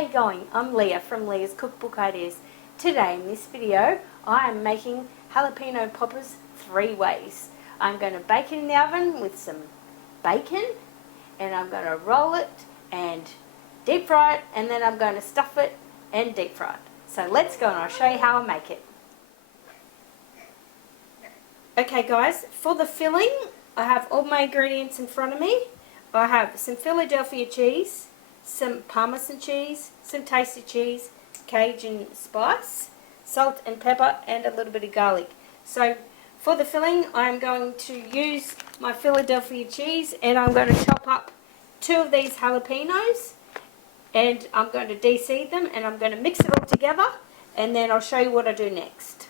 how you going? I'm Leah from Leah's Cookbook Ideas. Today in this video I am making jalapeno poppers 3 ways. I'm going to bake it in the oven with some bacon, and I'm going to roll it and deep fry it, and then I'm going to stuff it and deep fry it. So let's go and I'll show you how I make it. Okay guys, for the filling I have all my ingredients in front of me. I have some Philadelphia cheese, some Parmesan cheese, some tasty cheese, Cajun spice, salt and pepper, and a little bit of garlic. So for the filling I'm going to use my Philadelphia cheese, and I'm going to chop up 2 of these jalapenos, and I'm going to de-seed them, and I'm going to mix it all together, and then I'll show you what I do next.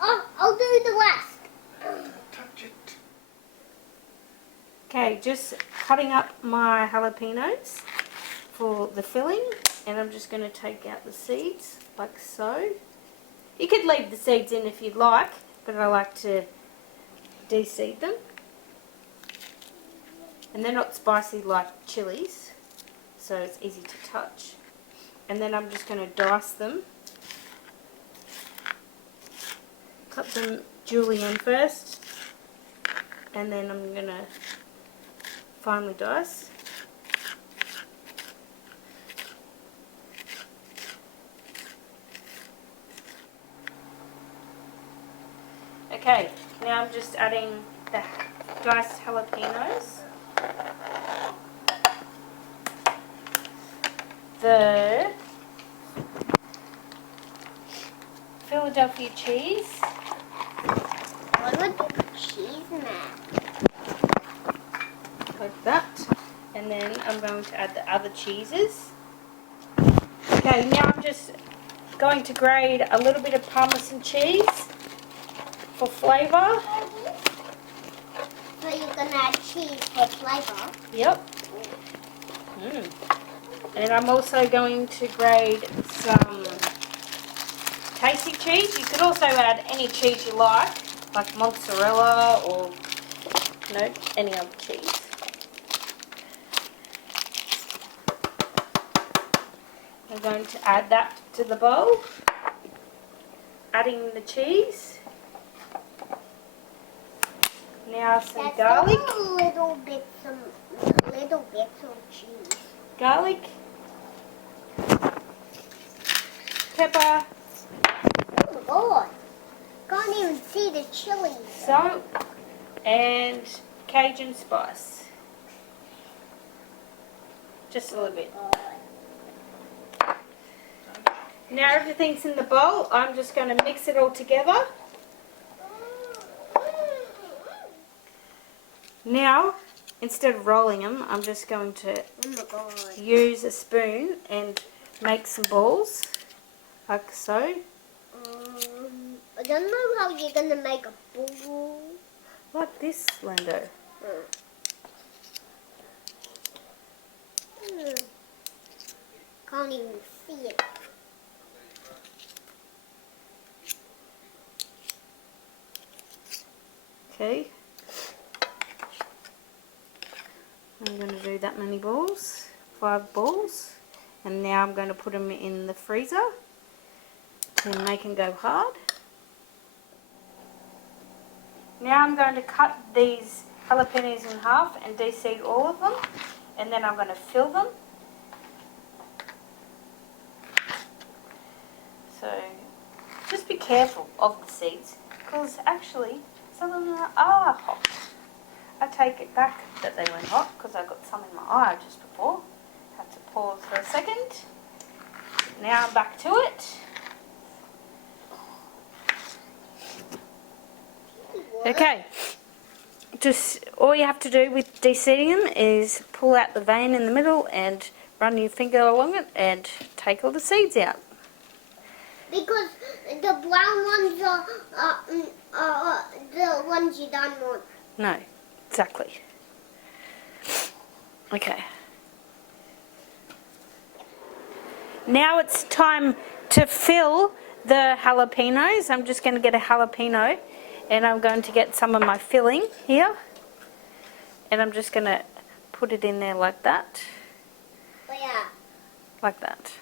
I'll do the rest. Touch it. Okay, just cutting up my jalapenos for the filling, and I'm just going to take out the seeds like so. You could leave the seeds in if you'd like, but I like to de-seed them. And they're not spicy like chilies, so it's easy to touch. And then I'm just going to dice them. Cut them julienne first, and then I'm going to finely dice. Okay, now I'm just adding the diced jalapenos, the Philadelphia cheese. What would the cheese make? Like that, and then I'm going to add the other cheeses. Okay, now I'm just going to grate a little bit of Parmesan cheese for flavour. So you're gonna add cheese for flavour? Yep. And I'm also going to grate some tasty cheese. You could also add any cheese you like mozzarella or any other cheese. I'm going to add that to the bowl, adding the cheese. Now some garlic. Little bits of cheese. Garlic, pepper, Oh my god! Can't even see the chili. salt, and Cajun spice. Just a little bit. Now everything's in the bowl. I'm just going to mix it all together. Now, instead of rolling them, I'm just going to use a spoon and make some balls, like so. I don't know how you're gonna make a ball. Like this, Lando. Can't even see it. Okay. I'm going to do that many balls, 5 balls, and now I'm going to put them in the freezer to make them go hard. Now I'm going to cut these jalapenos in half and de-seed all of them, and then I'm going to fill them. So just be careful of the seeds, because actually some of them are hot. I take it back that they went hot because I got some in my eye just before. Had to pause for a second. Now I'm back to it. Okay, just all you have to do with de-seeding them is pull out the vein in the middle and run your finger along it and take all the seeds out. Because the brown ones are the ones you don't want. No, exactly. Okay. Now it's time to fill the jalapenos. I'm just going to get a jalapeno, and I'm going to get some of my filling here, and I'm just going to put it in there like that. Where? like that.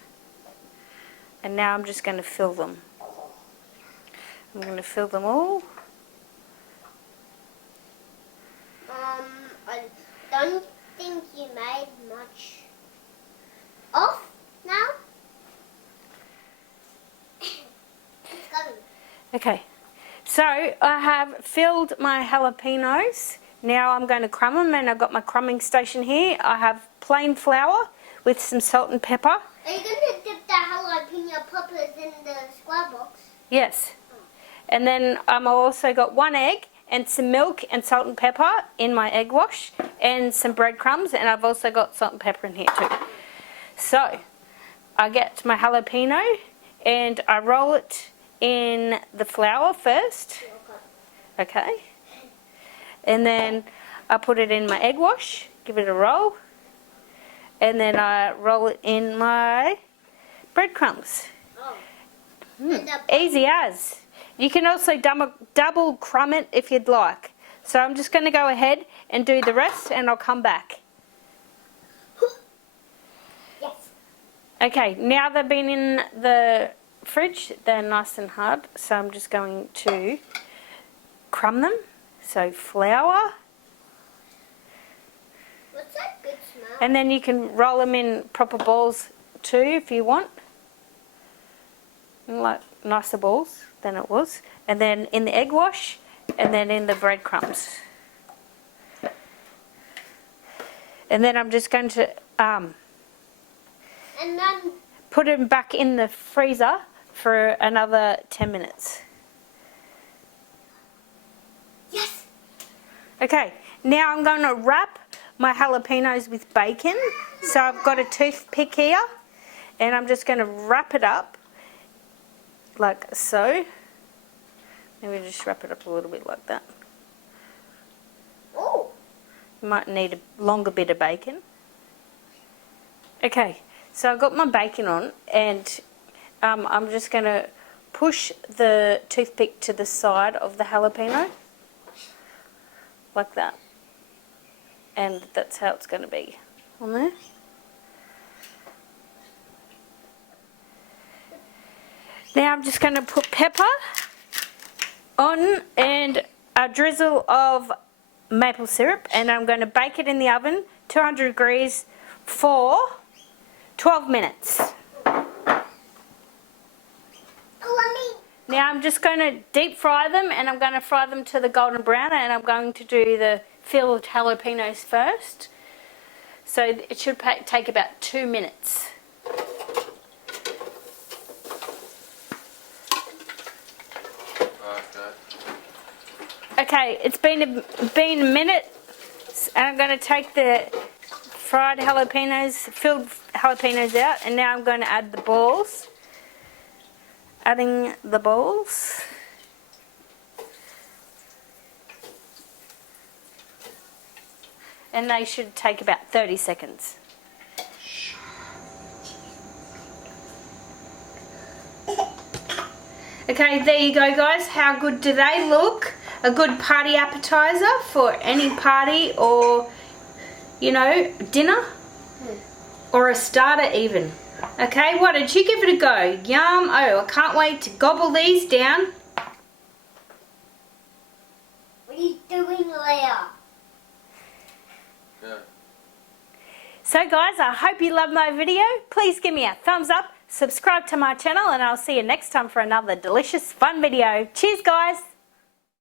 And now I'm just going to fill them. I'm going to fill them all. I don't think you made much off now. Keep going. Okay, so I have filled my jalapenos. Now I'm going to crumb them, and I've got my crumbing station here. I have plain flour with some salt and pepper. Are you going to dip the jalapeno poppers in the square box? Yes. And then I've also got 1 egg and some milk and salt and pepper in my egg wash, and some breadcrumbs, and I've also got salt and pepper in here too. So I get my jalapeno and I roll it in the flour first. Okay. And then I put it in my egg wash, give it a roll, and then I roll it in my breadcrumbs. Easy as. You can also double crumb it if you'd like. So I'm just going to go ahead and do the rest, and I'll come back. Yes. Okay, now they've been in the fridge, they're nice and hard, so I'm just going to crumb them. So flour, What's that good smell? and then you can roll them in proper balls too if you want, like nicer balls than it was, and then in the egg wash, and then in the breadcrumbs. And then I'm just going to And then put them back in the freezer for another 10 minutes. yes. Okay, now I'm going to wrap my jalapenos with bacon. So I've got a toothpick here, and I'm just going to wrap it up like so. Maybe just wrap it up a little bit like that. Oh. You might need a longer bit of bacon. Okay, so I've got my bacon on, and I'm just going to push the toothpick to the side of the jalapeno, like that. And that's how it's going to be on there. Now I'm just going to put pepper on and a drizzle of maple syrup, and I'm going to bake it in the oven, 200 degrees, for 12 minutes. Now I'm just going to deep fry them, and I'm going to fry them to the golden brown, and I'm going to do the filled jalapenos first. So it should take about 2 minutes. Okay, it's been a minute, and I'm going to take the fried jalapenos, filled jalapenos out, and now I'm going to add the balls. Adding the balls. And they should take about 30 seconds. Okay, there you go, guys. How good do they look? A good party appetizer for any party, or, you know, dinner, or a starter even. Okay, why don't you give it a go? Yum. Oh, I can't wait to gobble these down. What are you doing, Leah? Yeah. So guys, I hope you loved my video. Please give me a thumbs up, subscribe to my channel, and I'll see you next time for another delicious, fun video. Cheers, guys.